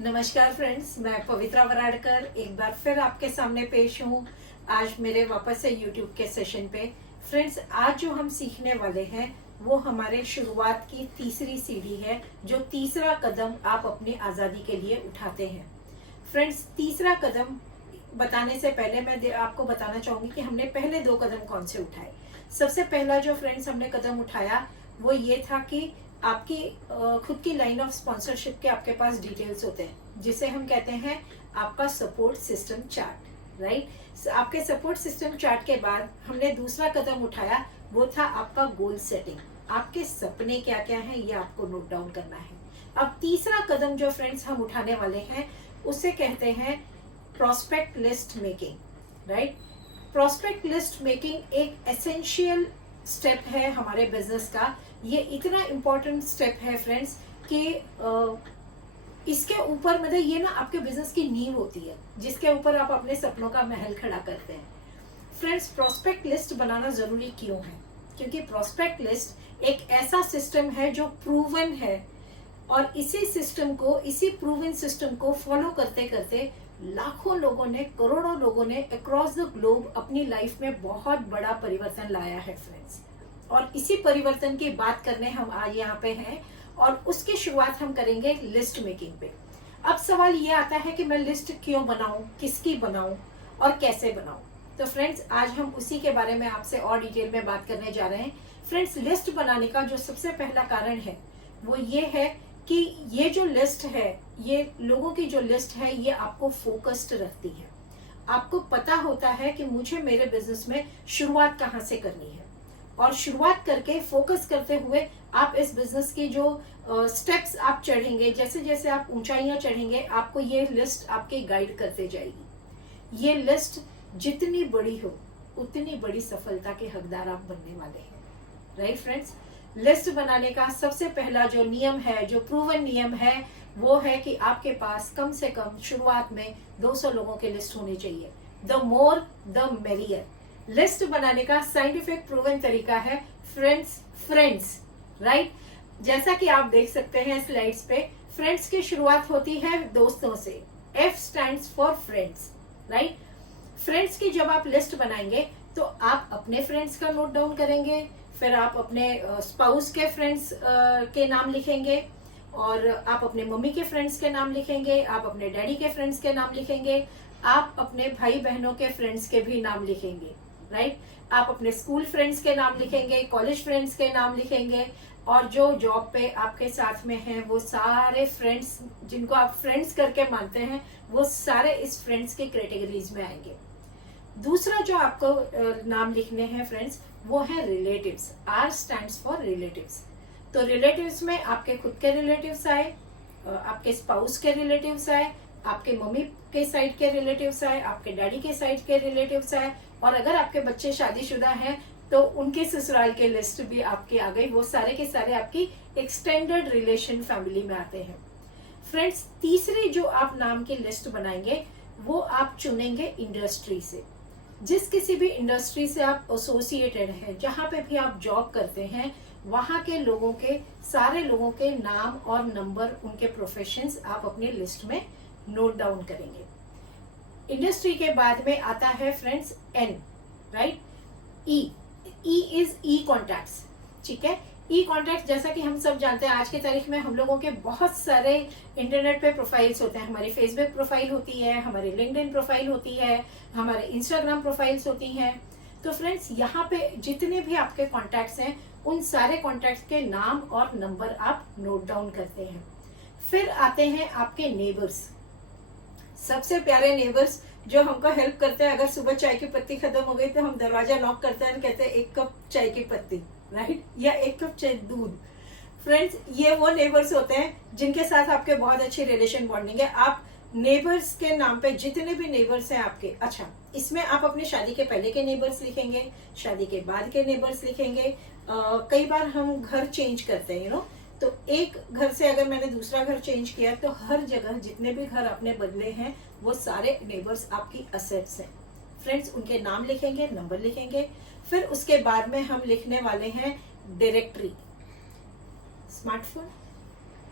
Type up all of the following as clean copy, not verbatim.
नमस्कार फ्रेंड्स, मैं पवित्रा वराडकर एक बार फिर आपके सामने पेश हूँ आज मेरे वापस से यूट्यूब के सेशन पे। फ्रेंड्स, आज जो हम सीखने वाले हैं वो हमारे शुरुआत की तीसरी सीढ़ी है, जो तीसरा कदम आप अपनी आज़ादी के लिए उठाते हैं। फ्रेंड्स, तीसरा कदम बताने से पहले मैं आपको बताना चाहूंगी कि हमने पहले दो कदम कौन से उठाए। सबसे पहला जो फ्रेंड्स हमने कदम उठाया वो ये था कि आपकी खुद की लाइन ऑफ स्पॉन्सरशिप के आपके पास डिटेल्स होते हैं, जिसे हम कहते हैं आपका सपोर्ट सिस्टम चार्ट, राइट। आपके सपोर्ट सिस्टम चार्ट के बाद हमने दूसरा कदम उठाया, वो था आपका गोल सेटिंग। आपके सपने क्या क्या हैं ये आपको नोट डाउन करना है। अब तीसरा कदम जो फ्रेंड्स हम उठाने वाले हैं उसे कहते हैं prospect list making, right. Prospect list making एक एसेंशियल स्टेप है हमारे बिजनेस का। ये इतना इम्पोर्टेंट स्टेप है फ्रेंड्स कि इसके ऊपर मतलब ये ना आपके बिजनेस की नींव होती है, जिसके ऊपर आप अपने सपनों का महल खड़ा करते हैं। फ्रेंड्स, प्रोस्पेक्ट लिस्ट बनाना जरूरी क्यों है? क्योंकि प्रोस्पेक्ट लिस्ट एक ऐसा सिस्टम है जो प्रूवन है, और इसी सिस्टम को, इसी प्रूवन सिस्टम को फॉलो करते करते लाखों लोगों ने, करोड़ों लोगों ने अक्रॉस द ग्लोब अपनी लाइफ में बहुत बड़ा परिवर्तन लाया है फ्रेंड्स। और इसी परिवर्तन की बात करने हम आज यहाँ पे हैं, और उसकी शुरुआत हम करेंगे लिस्ट मेकिंग पे। अब सवाल ये आता है कि मैं लिस्ट क्यों बनाऊं, किसकी बनाऊं और कैसे बनाऊं? तो फ्रेंड्स, आज हम उसी के बारे में आपसे और डिटेल में बात करने जा रहे हैं। फ्रेंड्स, लिस्ट बनाने का जो सबसे पहला कारण है वो ये है कि ये जो लिस्ट है, ये लोगों की जो लिस्ट है, ये आपको फोकस्ड रखती है। आपको पता होता है कि मुझे मेरे बिजनेस में शुरुआत कहाँ से करनी है, और शुरुआत करके फोकस करते हुए आप इस बिजनेस की जो स्टेप्स आप चढ़ेंगे, जैसे जैसे आप ऊंचाइयां चढ़ेंगे, आपको ये लिस्ट आपके गाइड करते जाएगी। ये लिस्ट जितनी बड़ी हो उतनी बड़ी सफलता के हकदार आप बनने वाले हैं, राइट फ्रेंड्स। लिस्ट बनाने का सबसे पहला जो नियम है, जो प्रूवन नियम है, वो है कि आपके पास कम से कम शुरुआत में 200 लोगों की लिस्ट होनी चाहिए। The more the merrier. List बनाने का साइंटिफिक प्रूवन तरीका है फ्रेंड्स, राइट। जैसा कि आप देख सकते हैं स्लाइड्स पे, फ्रेंड्स की शुरुआत होती है दोस्तों से। F stands for friends, right. Friends की जब आप लिस्ट बनाएंगे तो आप अपने फ्रेंड्स का नोट डाउन करेंगे, फिर आप अपने स्पाउस के फ्रेंड्स के नाम लिखेंगे, और आप अपने मम्मी के फ्रेंड्स के नाम लिखेंगे, आप अपने डैडी के फ्रेंड्स के नाम लिखेंगे, आप अपने भाई बहनों के फ्रेंड्स के भी नाम लिखेंगे, राइट। आप अपने स्कूल फ्रेंड्स के नाम लिखेंगे, कॉलेज फ्रेंड्स के नाम लिखेंगे, और जो जॉब पे आपके साथ में हैं वो सारे फ्रेंड्स जिनको आप फ्रेंड्स करके मानते हैं, वो सारे इस फ्रेंड्स के कैटेगरीज में आएंगे। दूसरा जो आपको नाम लिखने हैं फ्रेंड्स, वो है relatives. R stands for relatives. तो रिलेटिव्स में आपके खुद के रिलेटिव्स आए, आपके स्पाउस के रिलेटिव्स आए, आपके मम्मी के साइड के रिलेटिव्स आए, आपके डैडी के साइड के रिलेटिव्स आए, और अगर आपके बच्चे शादीशुदा हैं तो उनके ससुराल के लिस्ट भी आपकी आ गई। वो सारे के सारे आपकी एक्सटेंडेड रिलेशन फैमिली में आते हैं। फ्रेंड्स, तीसरी जो आप नाम की लिस्ट बनाएंगे वो आप चुनेंगे इंडस्ट्री से। जिस किसी भी इंडस्ट्री से आप एसोसिएटेड हैं, जहां पे भी आप जॉब करते हैं, वहां के लोगों के, सारे लोगों के नाम और नंबर, उनके प्रोफेशंस आप अपनी लिस्ट में नोट डाउन करेंगे। इंडस्ट्री के बाद में आता है friends N, right. E is E contacts, ठीक है। ई कॉन्टैक्ट, जैसा कि हम सब जानते हैं, आज की तारीख में हम लोगों के बहुत सारे इंटरनेट पे प्रोफाइल्स होते हैं। हमारी फेसबुक प्रोफाइल होती है, हमारी लिंक्डइन प्रोफाइल होती है, हमारे इंस्टाग्राम प्रोफाइल्स होती हैं। तो फ्रेंड्स, यहाँ पे जितने भी आपके कॉन्टैक्ट्स हैं, उन सारे कॉन्टैक्ट्स के नाम और नंबर आप नोट डाउन करते हैं। फिर आते हैं आपके नेबर्स, सबसे प्यारे नेबर्स जो हमको हेल्प करते हैं। अगर सुबह चाय की पत्ती खत्म हो गई तो हम दरवाजा नॉक करते हैं, कहते हैं 1 कप चाय की पत्ती, राइट, या 1 कप चाय दूध। फ्रेंड्स, ये वो नेबर्स होते हैं जिनके साथ आपके बहुत अच्छी रिलेशन बॉन्डिंग है। आप नेबर्स के नाम पे जितने भी नेबर्स हैं आपके, अच्छा, इसमें आप अपने शादी के पहले के नेबर्स लिखेंगे, शादी के बाद के नेबर्स लिखेंगे। कई बार हम घर चेंज करते हैं, तो एक घर से अगर मैंने दूसरा घर चेंज किया तो हर जगह जितने भी घर आपने बदले हैं वो सारे नेबर्स आपकी असेट्स हैं। फ्रेंड्स, उनके नाम लिखेंगे, नंबर लिखेंगे, फिर उसके बाद में हम लिखने वाले हैं डायरेक्टरी। स्मार्टफोन,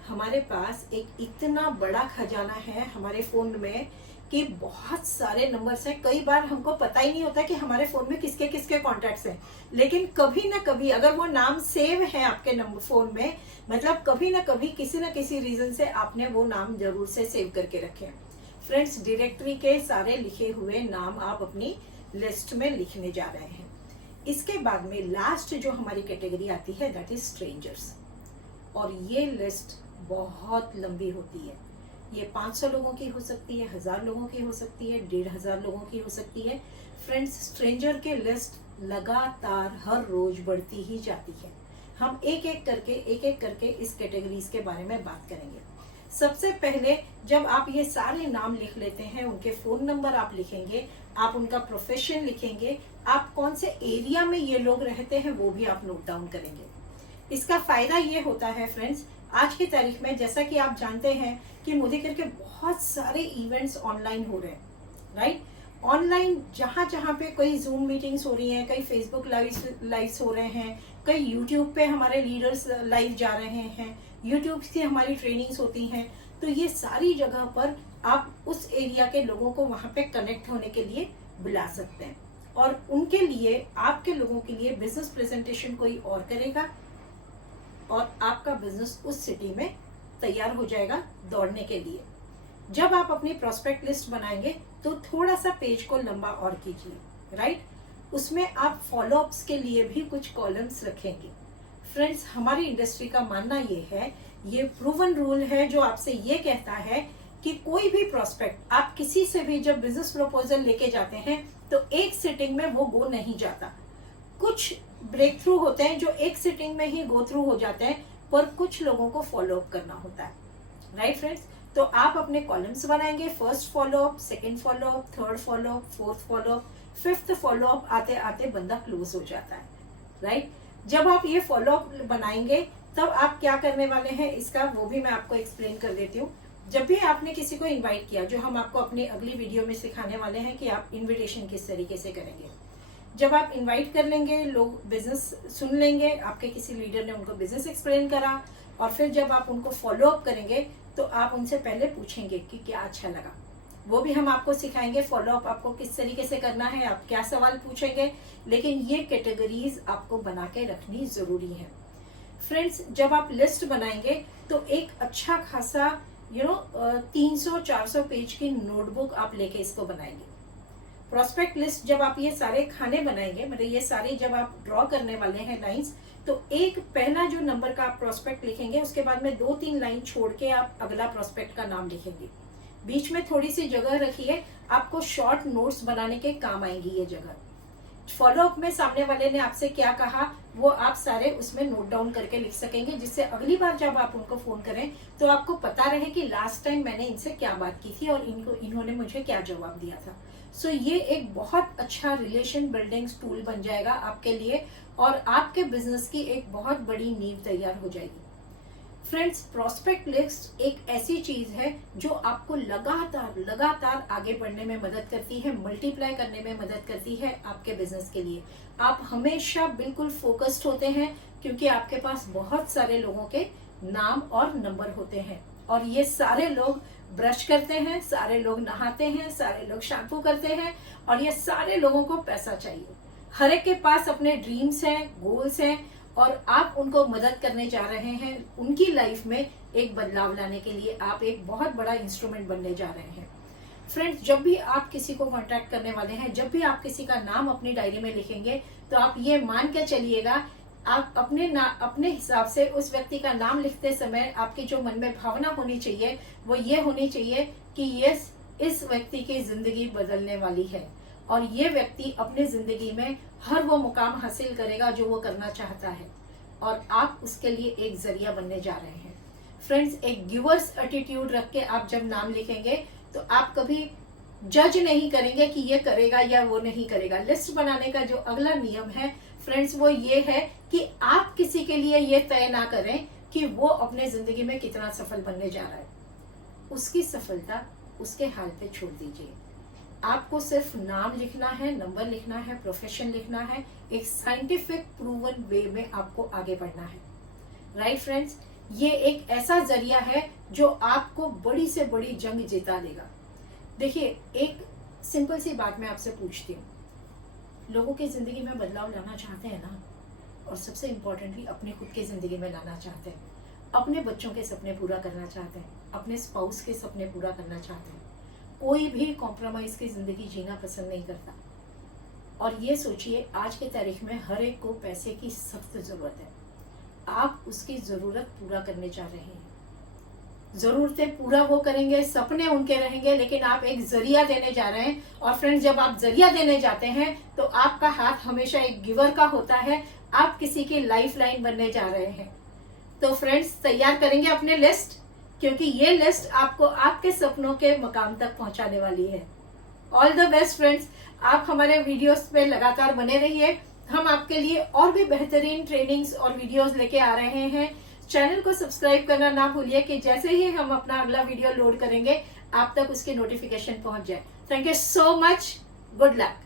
हमारे पास एक इतना बड़ा खजाना है हमारे फोन में कि बहुत सारे नंबर्स हैं। कई बार हमको पता ही नहीं होता कि हमारे फोन में किसके किसके कॉन्टैक्ट्स हैं, लेकिन कभी ना कभी अगर वो नाम सेव है आपके नंबर फोन में, मतलब कभी ना कभी किसी ना किसी रीजन से आपने वो नाम जरूर से सेव करके रखे हैं। फ्रेंड्स, डायरेक्टरी के सारे लिखे हुए नाम आप अपनी लिस्ट में लिखने जा रहे हैं। इसके बाद में लास्ट जो हमारी कैटेगरी आती है दैट इज स्ट्रेंजर्स, और ये लिस्ट बहुत लंबी होती है। ये 500 लोगों की हो सकती है, 1000 लोगों की हो सकती है, 1500 लोगों की हो सकती है। फ्रेंड्स, स्ट्रेंजर के लिस्ट लगातार हर रोज बढ़ती ही जाती है। हम एक एक करके इस कैटेगरीज के बारे में बात करेंगे। सबसे पहले जब आप ये सारे नाम लिख लेते हैं, उनके फोन नंबर आप लिखेंगे, आप उनका प्रोफेशन लिखेंगे, आप कौन से एरिया में ये लोग रहते हैं वो भी आप नोट डाउन करेंगे। इसका फायदा ये होता है फ्रेंड्स, आज की तारीख में जैसा कि आप जानते हैं कि मोदी करके बहुत सारे इवेंट्स ऑनलाइन हो रहे हैं, राइट। ऑनलाइन जहां जहां पे कई जूम मीटिंग्स हो रही हैं, कई फेसबुक लाइव्स हो रहे हैं, कई यूट्यूब पे हमारे लीडर्स लाइव जा रहे हैं, यूट्यूब से हमारी ट्रेनिंग्स होती हैं। तो ये सारी जगह पर आप उस एरिया के लोगों को वहां पे कनेक्ट होने के लिए बुला सकते हैं, और उनके लिए, आपके लोगों के लिए बिजनेस प्रेजेंटेशन कोई और करेगा और आपका बिजनेस उस सिटी में तैयार हो जाएगा दौड़ने के लिए। जब आप अपनी प्रोस्पेक्ट लिस्ट बनाएंगे तो थोड़ा सा पेज को लंबा और कीजिए, राइट। उसमें आप फॉलोअप्स के लिए भी कुछ कॉलम्स रखेंगे। फ्रेंड्स, हमारी इंडस्ट्री का मानना ये है, ये प्रूवन रूल है जो आपसे ये कहता है कि कोई भी प्रोस्पेक्ट आप किसी से भी जब बिजनेस प्रपोजल लेके जाते हैं तो एक सिटिंग में वो गो नहीं जाता। कुछ ब्रेक थ्रू होते हैं जो एक सिटिंग में ही गो थ्रू हो जाते हैं, पर कुछ लोगों को फॉलो अप करना होता है, राइट फ्रेंड्स। तो आप अपने कॉलम्स बनाएंगे, first follow up, second follow up, third follow up, fourth follow up, fifth follow up, आते आते बंदा क्लोज हो जाता है, राइट। जब आप ये फॉलोअप बनाएंगे तब आप क्या करने वाले हैं, इसका वो भी मैं आपको एक्सप्लेन कर देती हूँ। जब भी आपने किसी को इन्वाइट किया, जो हम आपको अपनी अगली वीडियो में सिखाने वाले हैं कि आप इन्विटेशन किस तरीके से करेंगे। जब आप इनवाइट कर लेंगे, लोग बिजनेस सुन लेंगे, आपके किसी लीडर ने उनको बिजनेस एक्सप्लेन करा, और फिर जब आप उनको फॉलो अप करेंगे तो आप उनसे पहले पूछेंगे कि क्या अच्छा लगा। वो भी हम आपको सिखाएंगे फॉलो अप आपको किस तरीके से करना है, आप क्या सवाल पूछेंगे, लेकिन ये कैटेगरीज आपको बना के रखनी जरूरी है। फ्रेंड्स, जब आप लिस्ट बनाएंगे तो एक अच्छा खासा 300-400 पेज की नोटबुक आप लेके इसको बनाएंगे। प्रोस्पेक्ट लिस्ट जब आप ये सारे खाने बनाएंगे, मतलब ये सारे जब आप ड्रॉ करने वाले हैं लाइंस, तो एक पहला जो नंबर का आप प्रोस्पेक्ट लिखेंगे, उसके बाद में 2-3 लाइन छोड़ के आप अगला प्रोस्पेक्ट का नाम लिखेंगे। बीच में थोड़ी सी जगह रखिए, आपको शॉर्ट नोट्स बनाने के काम आएंगी ये जगह। फॉलोअप में सामने वाले ने आपसे क्या कहा वो आप सारे उसमें नोट डाउन करके लिख सकेंगे, जिससे अगली बार जब आप उनको फोन करें तो आपको पता रहे कि लास्ट टाइम मैंने इनसे क्या बात की थी और इन्होंने मुझे क्या जवाब दिया था। सो ये एक बहुत अच्छा रिलेशन बिल्डिंग टूल बन जाएगा आपके लिए, और आपके बिजनेस की एक बहुत बड़ी नींव तैयार हो जाएगी। फ्रेंड्स, प्रोस्पेक्ट लिस्ट एक ऐसी चीज है जो आपको लगातार आगे बढ़ने में मदद करती है, मल्टीप्लाई करने में मदद करती है आपके बिजनेस के लिए। आप हमेशा बिल्कुल फोकस्ड होते हैं क्योंकि आपके पास बहुत सारे लोगों के नाम और नंबर होते हैं, और ये सारे लोग ब्रश करते हैं, सारे लोग नहाते हैं, सारे लोग शैम्पू करते हैं, और ये सारे लोगों को पैसा चाहिए। हर एक के पास अपने ड्रीम्स हैं, गोल्स हैं, और आप उनको मदद करने जा रहे हैं। उनकी लाइफ में एक बदलाव लाने के लिए आप एक बहुत बड़ा इंस्ट्रूमेंट बनने जा रहे हैं। फ्रेंड्स, जब भी आप किसी को कांटेक्ट करने वाले हैं, जब भी आप किसी का नाम अपनी डायरी में लिखेंगे, तो आप ये मान के चलिएगा, आप अपने हिसाब से उस व्यक्ति का नाम लिखते समय आपके जो मन में भावना होनी चाहिए वो ये होनी चाहिए कि ये इस व्यक्ति की जिंदगी बदलने वाली है, और ये व्यक्ति अपने जिंदगी में हर वो मुकाम हासिल करेगा जो वो करना चाहता है, और आप उसके लिए एक जरिया बनने जा रहे हैं। फ्रेंड्स, एक गिवर्स एटीट्यूड रख के आप जब नाम लिखेंगे तो आप कभी जज नहीं करेंगे कि ये करेगा या वो नहीं करेगा। लिस्ट बनाने का जो अगला नियम है फ्रेंड्स वो ये है कि आप किसी के लिए ये तय ना करें कि वो अपने जिंदगी में कितना सफल बनने जा रहा है। उसकी सफलता उसके हाल पे छोड़ दीजिए। आपको सिर्फ नाम लिखना है, नंबर लिखना है, प्रोफेशन लिखना है, एक साइंटिफिक प्रूवन वे में आपको आगे बढ़ना है। राइट फ्रेंड्स, ये एक ऐसा जरिया है जो आपको बड़ी से बड़ी जंग जिता देगा। देखिए, एक सिंपल सी बात मैं आपसे पूछती हूँ, लोगों की जिंदगी में बदलाव लाना चाहते हैं ना, और सबसे इम्पोर्टेंटली अपने खुद की जिंदगी में लाना चाहते हैं, अपने बच्चों के सपने पूरा करना चाहते हैं, अपने स्पाउस के सपने पूरा करना चाहते हैं। कोई भी कॉम्प्रोमाइज की जिंदगी जीना पसंद नहीं करता। और ये सोचिए, आज के तारीख में हर एक को पैसे की सख्त जरूरत है। आप उसकी जरूरत पूरा करने जा रहे हैं। जरूरतें पूरा वो करेंगे, सपने उनके रहेंगे, लेकिन आप एक जरिया देने जा रहे हैं। और फ्रेंड्स, जब आप जरिया देने जाते हैं तो आपका हाथ हमेशा एक गिवर का होता है। आप किसी की लाइफ लाइन बनने जा रहे हैं। तो फ्रेंड्स, तैयार करेंगे अपने लिस्ट, क्योंकि ये लिस्ट आपको आपके सपनों के मकाम तक पहुंचाने वाली है। All the best friends. आप हमारे वीडियोस पे लगातार बने रहिए। हम आपके लिए और भी बेहतरीन ट्रेनिंग्स और वीडियोस लेके आ रहे हैं। चैनल को सब्सक्राइब करना ना भूलिए कि जैसे ही हम अपना अगला वीडियो लोड करेंगे आप तक उसकी नोटिफिकेशन पहुंच जाए। Thank you so much. Good luck.